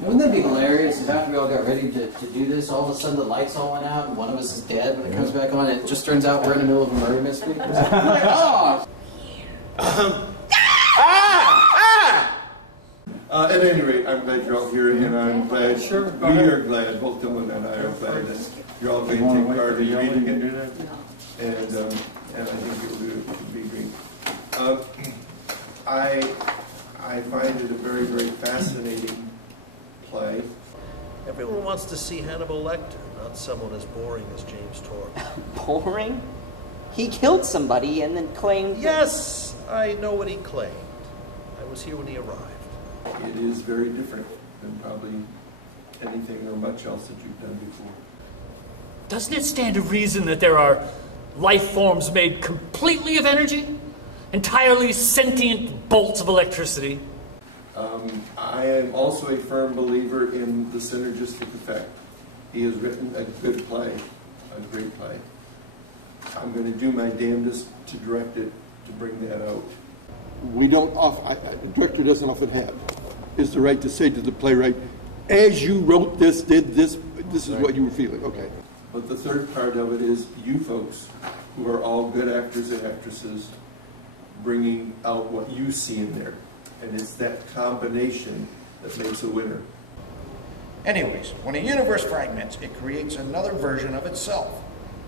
Wouldn't that be hilarious if after we all got ready to do this, all of a sudden the lights all went out and one of us is dead when it comes back on? It just turns out we're in the middle of a murder mystery. Like, oh! At any rate, I'm glad you're all here, and I'm glad we are glad, both Dylan and I are glad that you're all going to take part in reading it. And I think it'll be great. I find it a very, very fascinating play. Everyone wants to see Hannibal Lecter, not someone as boring as James Torrance. Boring? He killed somebody and then claimed... Yes, I know what he claimed. I was here when he arrived. It is very different than probably anything or much else that you've done before. Doesn't it stand to reason that there are life forms made completely of energy? Entirely sentient bolts of electricity? I am also a firm believer in the synergistic effect. He has written a good play, a great play. I'm going to do my damnedest to direct it, to bring that out. We don't the director doesn't often have, is the right to say to the playwright, as you wrote this, did this, this is what you were feeling. Okay. But the third part of it is you folks, who are all good actors and actresses, bringing out what you see in there. And it's that combination that makes a winner. Anyways, when a universe fragments, it creates another version of itself,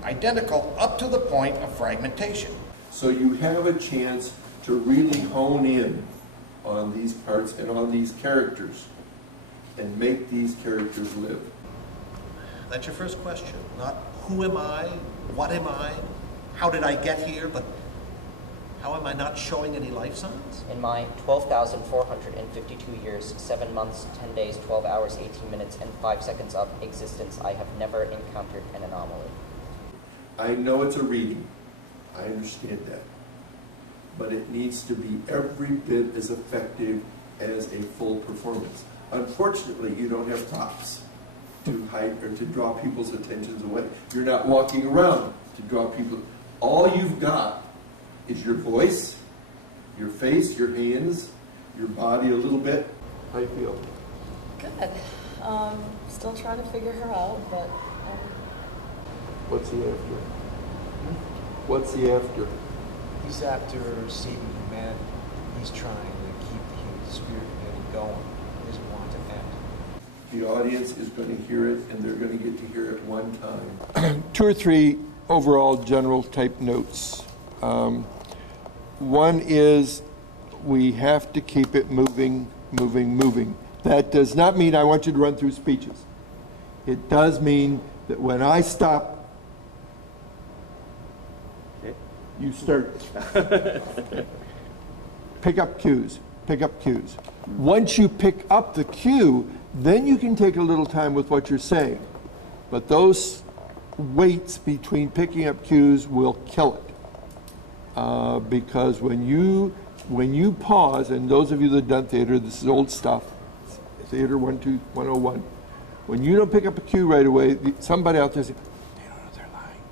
identical up to the point of fragmentation. So you have a chance to really hone in on these parts and on these characters and make these characters live. That's your first question. Not who am I, what am I, how did I get here, but how am I not showing any life signs? In my 12,452 years, 7 months, 10 days, 12 hours, 18 minutes, and 5 seconds of existence, I have never encountered an anomaly. I know it's a reading. I understand that. But it needs to be every bit as effective as a full performance. Unfortunately, you don't have props to hide or to draw people's attentions away. You're not walking around to draw people. All you've got is your voice, your face, your hands, your body a little bit. How you feel? Good. Still trying to figure her out, but... What's he after? What's he after? He's after saving humanity. He's trying to keep the human spirit going. He doesn't want it to end. The audience is going to hear it, and they're going to get to hear it one time. 2 or 3 overall general type notes. One is we have to keep it moving, moving, moving. That does not mean I want you to run through speeches. It does mean that when I stop, you start. Pick up cues, pick up cues. Once you pick up the cue, then you can take a little time with what you're saying. But those waits between picking up cues will kill it. Because when you pause, and those of you that have done theater, this is old stuff, Theater 101, when you don't pick up a cue right away, somebody out there says, they don't know they're lying.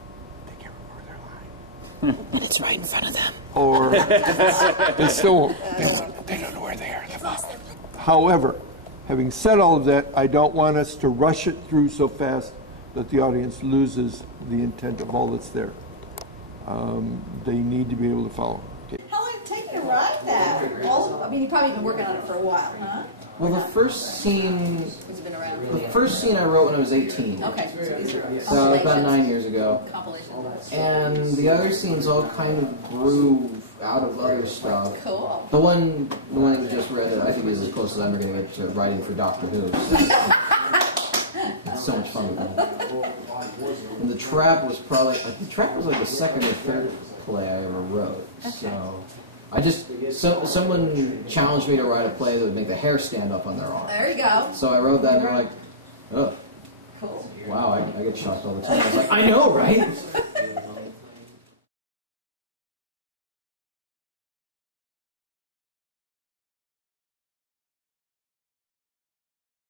They can't remember they're lying. But it's right in front of them. Or they still won't. They don't know where they are. However, having said all of that, I don't want us to rush it through so fast that the audience loses the intent of all that's there. They need to be able to follow. Okay. How long did it take you to write that? Also, I mean, you've probably been working on it for a while, huh? Well, the first scene I wrote when I was 18. Okay, so these are So about 9 years ago. compilations. And the other scenes all kind of grew out of other stuff. Cool. The one that you just read, I think is as close as I'm ever going to get to writing for Doctor Who. It's so much fun. And The Trap was probably, like the second or third play I ever wrote. So someone challenged me to write a play that would make the hair stand up on their arm. There you go. So I wrote that and they're like, oh. Cool. Wow, I get shocked all the time. I was like, I know, right?